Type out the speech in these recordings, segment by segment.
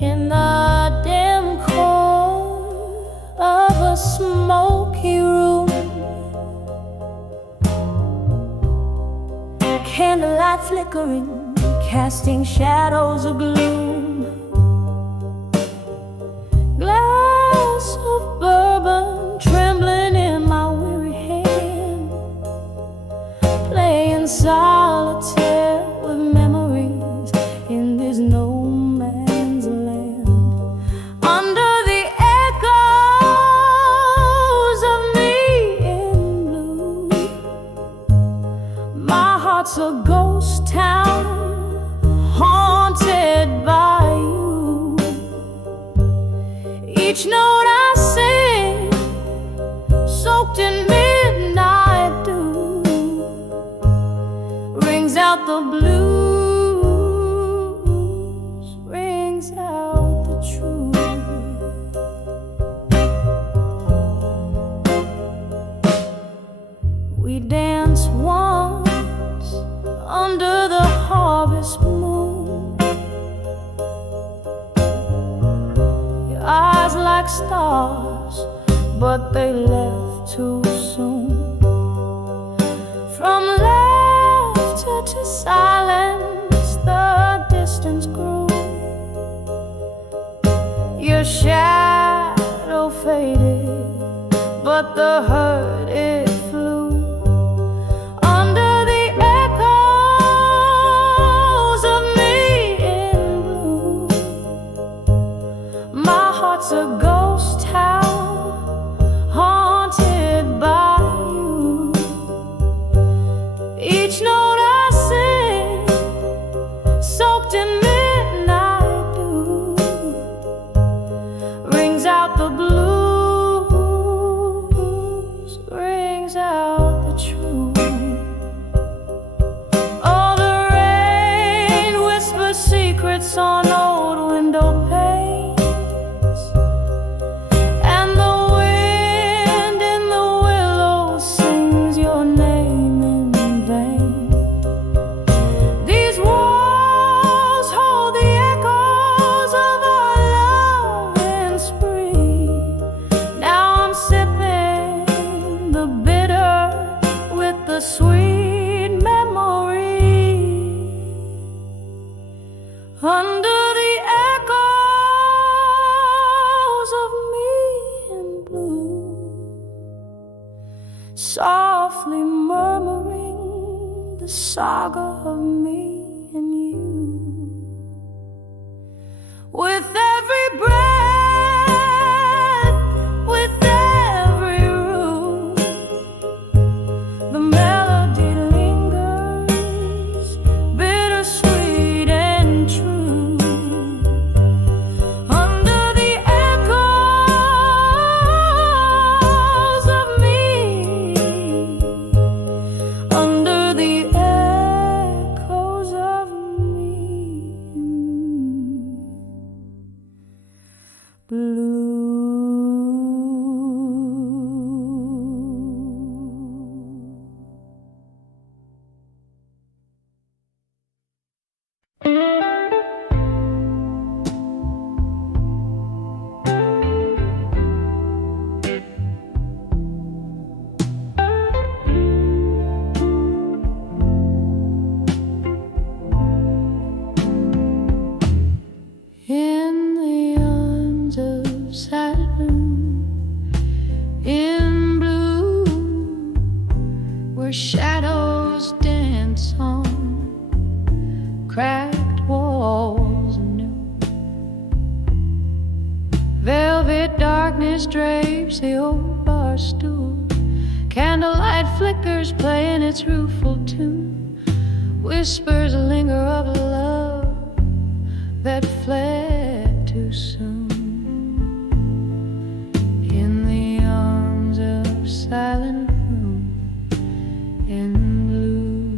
in the dim core of a smoky room. Candlelight flickering, casting shadows of gloom. Glass of bourbon trembling in my weary hand, playing solitaire with memories in this no man's land. Under the echoes of me in blue, my heart's a ghost town haunted by you. Each note I sing, soaked in midnight dew, rings out the blues, rings out the truth. We danced once under the harvest moon, your eyes like stars, but they left too soon. From laughter to silence, the distance grew. Your shadow faded, but the hurt it flew. Under the echoes of me in blue, my heart's a ghost town haunted by you. Each note I sing, soaked in midnight dew, rings out the blues, rings out the truth. Oh, the rain whispers secrets on old window panes, and the wind in the willows sings your name in vain. These walls hold the echoes of our love in spring. Now I'm sipping the bitter with the sweet memory. Under the echoes of me in blue, softly murmuring the saga of me and you. With every breath, with every room, the melody lingers, bittersweet and true. Under the echoes of me, under the echoes of me blue. In the arms of silent in blue, where shadows dance on cracked walls anew. Velvet darkness drapes the old bar stool, candlelight flickers playing its rueful tune. Whispers linger of a love that fled too soon. In the arms of silent room in blue.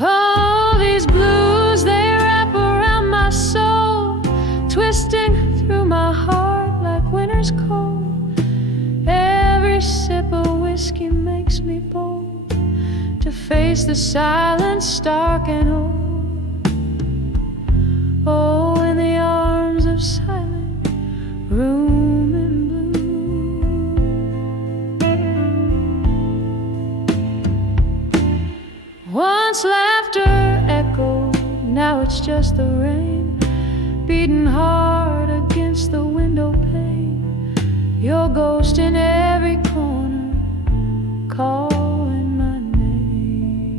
Oh, these blues, they wrap around my soul, twisting through my heart like winter's cold. Every sip of whiskey makes me bold to face the silence stark and old. Oh, it's just the rain beating hard against the window pane. Your ghost in every corner calling my name.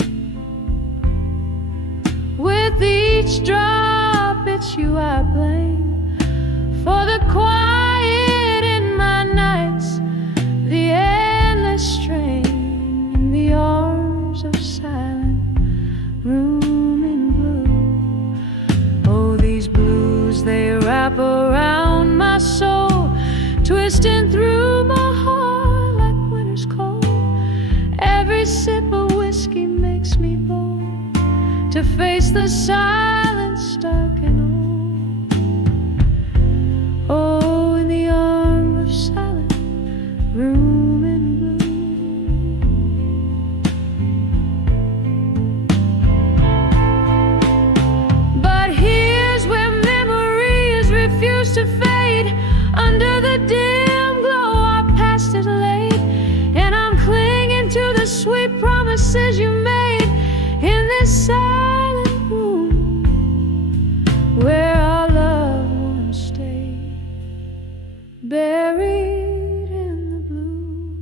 With each drop it's you I blame for the quiet in my nights, the endless strain in the arms of silent room in blue. Oh, these blues, they wrap around my soul, twisting through my heart like winter's cold. Every sip of whiskey makes me bold to face the silence dark and old. Oh, in the arm of silent room in blue. But here's where memories refuse to fade. Under the dim glow our past is laid, and I'm clinging to the sweet promises you made in this silent room where our loved ones stay, buried in the blue,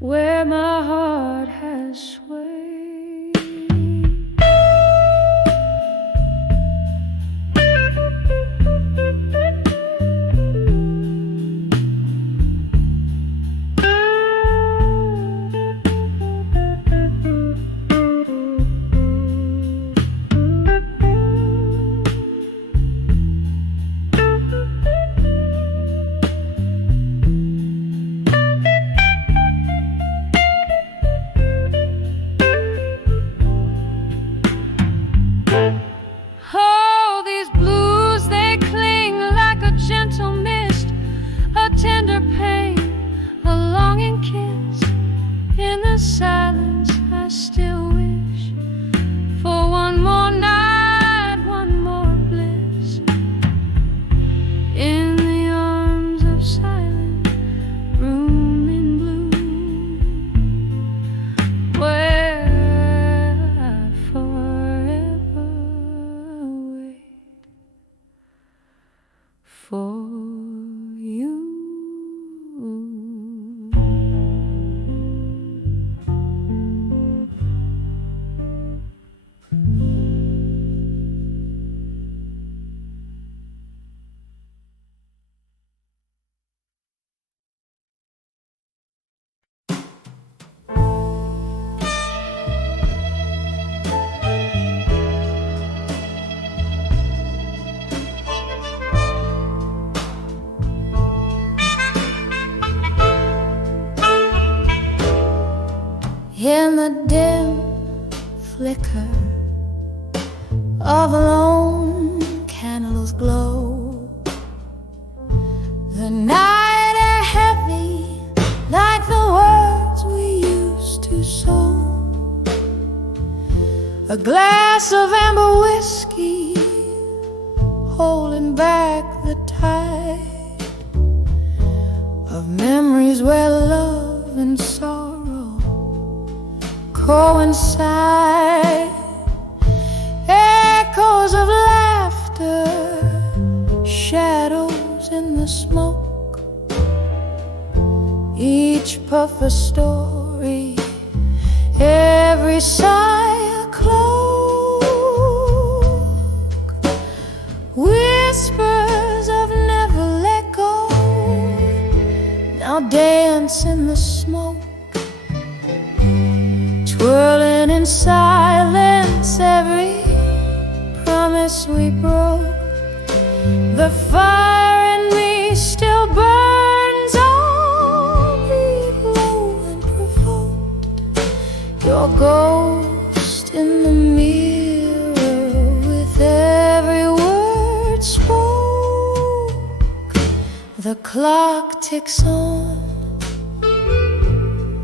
where my heart has swayed. Oh, these blues, they cling like a gentle mist, a tender pain, a longing kiss. In the silence I still wish for one more night, one more bliss. In the arms of silent room in blue, where I forever wait for you. In the dim flicker of a lone candle's glow, the night air heavy like the words we used to sow. A glass of amber whiskey holding back the tide of memories where love and sorrow coincide. Echoes of laughter, shadows in the smoke, each puff a story, every sigh a cloak. Whispers of never let go now dance in the smoke, twirling in silence every promise we broke. The fire in me still burns on, beat low and provoked. Your ghost in the mirror with every word spoke. The clock ticks on,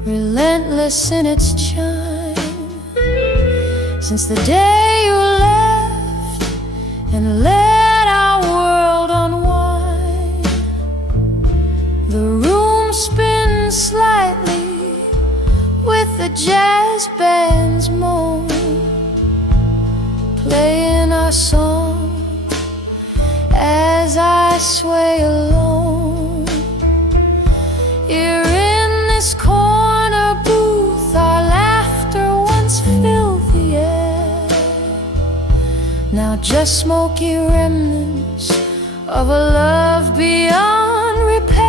relentless in its chime, since the day you left and let our world unwind. The room spins slightly with the jazz band's moan, playing our our song as I sway alone. You're in this corner booth, our laughter once filled the air. Now just smoky remnants of a love beyond repair.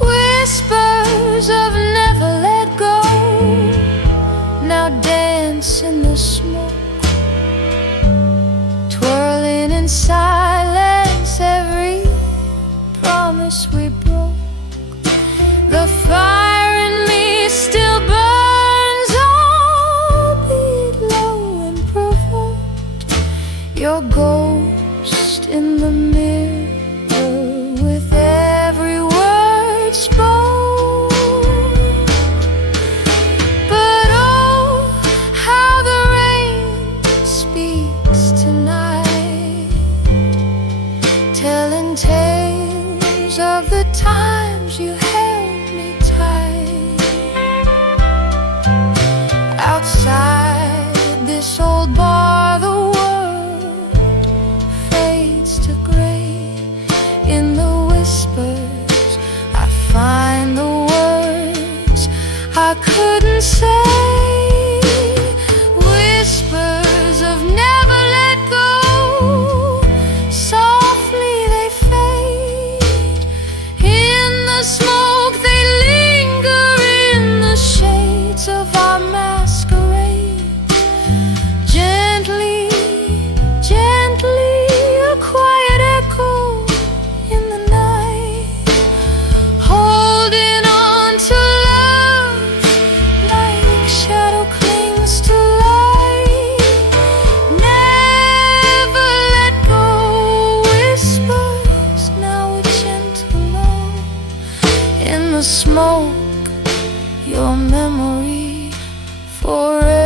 Whispers of never let go now dance in the smoke, twirling in silence every promise we broke. The fire in me still burns, albeit low and provoked. Your ghost in the mirror with every word spoke. But oh, how the rain speaks tonight, telling tales of the times you held me tight. Outside this old bar, the world fades to gray. In the whispers, I find the words I couldn't say. Whispers of never let go, softly they fade. In the smoke they linger, in the shades of our masquerade. Gently, gently, a quiet echo in the night, holding on to love like shadow clings to light. Never let go. Whispers now a gentle lull. In the smoke, your memory forever.